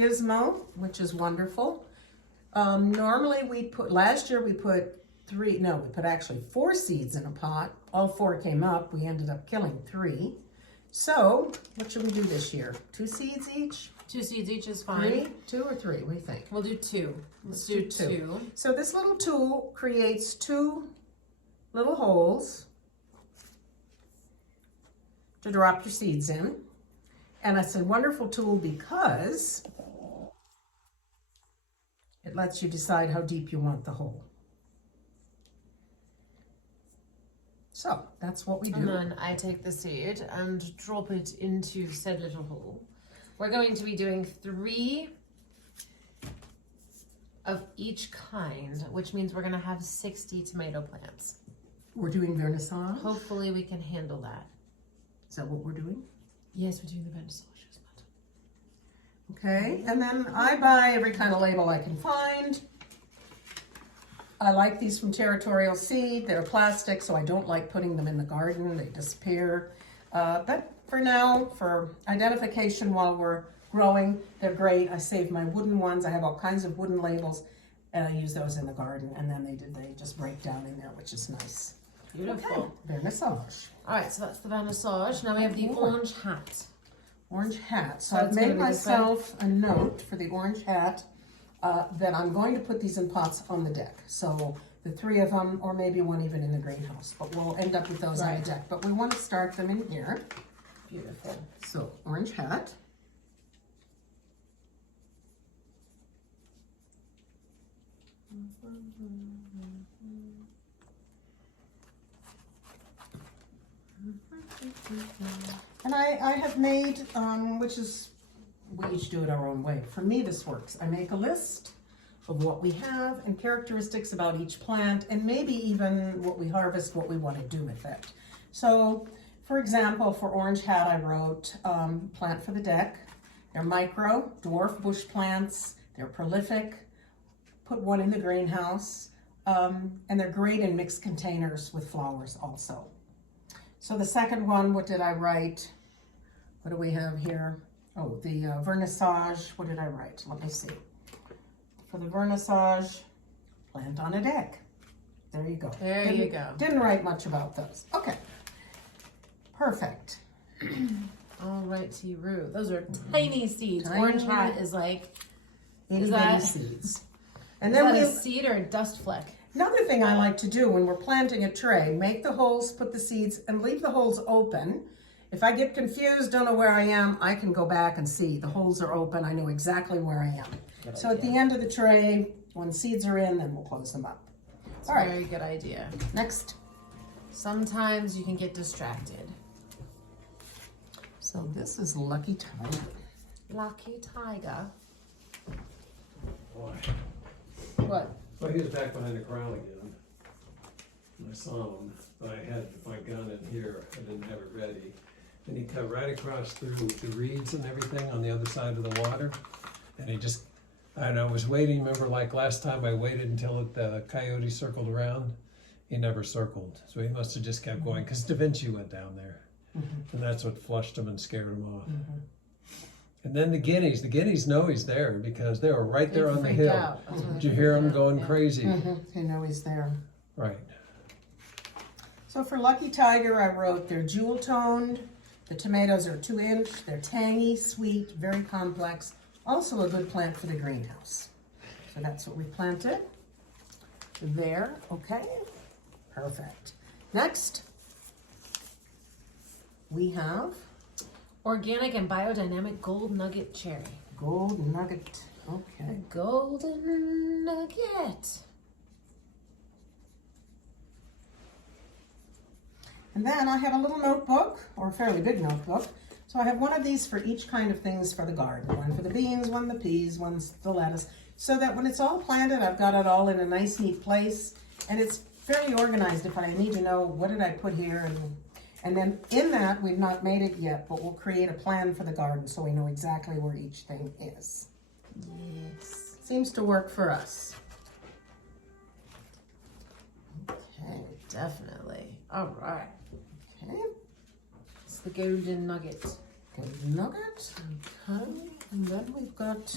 gizmo, which is wonderful. Normally last year we put actually 4 seeds in a pot. All 4 came up. We ended up killing 3. So what should we do this year? 2 seeds each? 2 seeds each is fine. 2 or 3, what do you think? We'll do 2. Let's do 2. So this little tool creates 2 little holes to drop your seeds in. And it's a wonderful tool because it lets you decide how deep you want the hole. So that's what we do. And then I take the seed and drop it into said little hole. We're going to be doing 3 of each kind, which means we're going to have 60 tomato plants. We're doing vernissage. Hopefully we can handle that. Is that what we're doing? Yes, we're doing the vernissage. Okay, and then I buy every kind of label I can find. I like these from Territorial Seed. They're plastic, so I don't like putting them in the garden. They disappear. But for now, for identification while we're growing, they're great. I save my wooden ones. I have all kinds of wooden labels, and I use those in the garden. And then they just break down in there, which is nice. Beautiful. Okay. Vernissage. All right, so that's the vernissage. Now we have the orange hat. Orange hat. So I've made myself a note for the orange hat that I'm going to put these in pots on the deck. So the 3 of them, or maybe 1 even in the greenhouse, but we'll end up with those on the deck. But we want to start them in here. Beautiful. So orange hat. And I have made, which is, we each do it our own way. For me, this works. I make a list of what we have and characteristics about each plant, and maybe even what we harvest, what we want to do with it. So, for example, for orange hat, I wrote plant for the deck. They're micro, dwarf bush plants. They're prolific. Put 1 in the greenhouse. And they're great in mixed containers with flowers also. So the second one, what did I write? What do we have here? Oh, the vernissage. What did I write? Let me see. For the vernissage, plant on a deck. There you go. There you go. Didn't write much about those. Okay. Perfect. All right, T-Roo. Those are tiny seeds. Tiny. Orange hat is like, Itty bitty seeds. And is then that a seed or a dust fleck? Another thing I like to do when we're planting a tray, make the holes, put the seeds, and leave the holes open. If I get confused, don't know where I am, I can go back and see. The holes are open, I know exactly where I am. So at the end of the tray, when seeds are in, then we'll close them up. All right. Very good idea. Next. Sometimes you can get distracted. So this is Lucky Tiger. Lucky Tiger. Boy. What? Well, he was back behind the corral again. And I saw him, but I had my gun in here. I didn't have it ready. And he cut right across through the reeds and everything on the other side of the water. And he just, I don't know, was waiting. Remember, like last time I waited until the coyote circled around? He never circled. So he must have just kept going because Da Vinci went down there. And that's what flushed him and scared him off. And then the guineas know he's there because they were right there on the hill. Did you hear them going crazy? They know he's there. Right. So for Lucky Tiger, I wrote they're jewel toned. The tomatoes are 2-inch. They're tangy, sweet, very complex. Also a good plant for the greenhouse. So that's what we planted. There, okay. Perfect. Next, we have Organic and biodynamic gold nugget cherry. gold nugget. Okay. Golden nugget. And then I have a little notebook, or a fairly big notebook. So I have one of these for each kind of things for the garden. One for the beans, one the peas, one the lettuce. So that when it's all planted, I've got it all in a nice, neat place. And it's fairly organized if I need to know what did I put here. And then in that, we've not made it yet, but we'll create a plan for the garden so we know exactly where each thing is. Yes. Seems to work for us. Okay. Definitely. All right. Okay. It's the golden nugget. Golden nugget. Okay. And then we've got,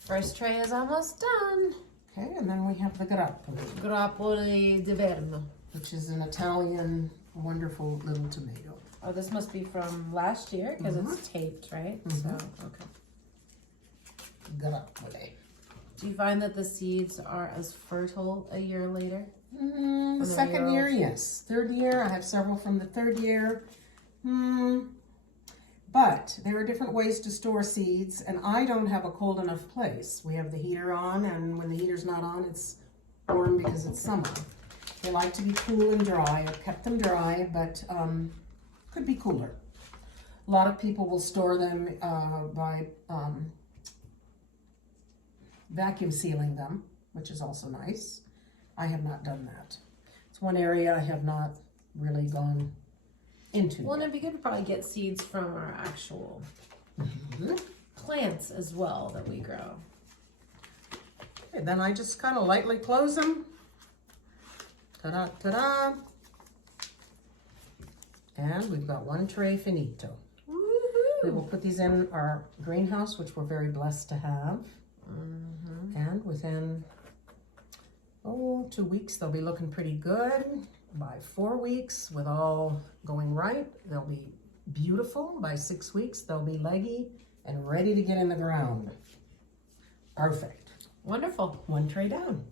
First tray is almost done. okay, and then we have the grappoli, Grappoli di verno. which is an Italian wonderful little tomato. Oh, this must be from last year because it's taped, right? So, okay. Grappoli. Do you find that the seeds are as fertile a year later? The From a second year, year-old? yes. Third year, I have several from the third year. But there are different ways to store seeds, and I don't have a cold enough place. We have the heater on, and when the heater's not on, it's warm because it's summer. They like to be cool and dry. I've kept them dry, but could be cooler. A lot of people will store them by vacuum sealing them, which is also nice. I have not done that. It's one area I have not really gone into. Well, and it'd be good to probably get seeds from our actual plants as well that we grow. And then I just kind of lightly close them. Ta-da, ta-da. And we've got one tray finito. We will put these in our greenhouse, which we're very blessed to have. And within, 2 weeks, they'll be looking pretty good. By 4 weeks, with all going right, they'll be beautiful. By 6 weeks, they'll be leggy and ready to get in the ground. Perfect. Wonderful. One tray down.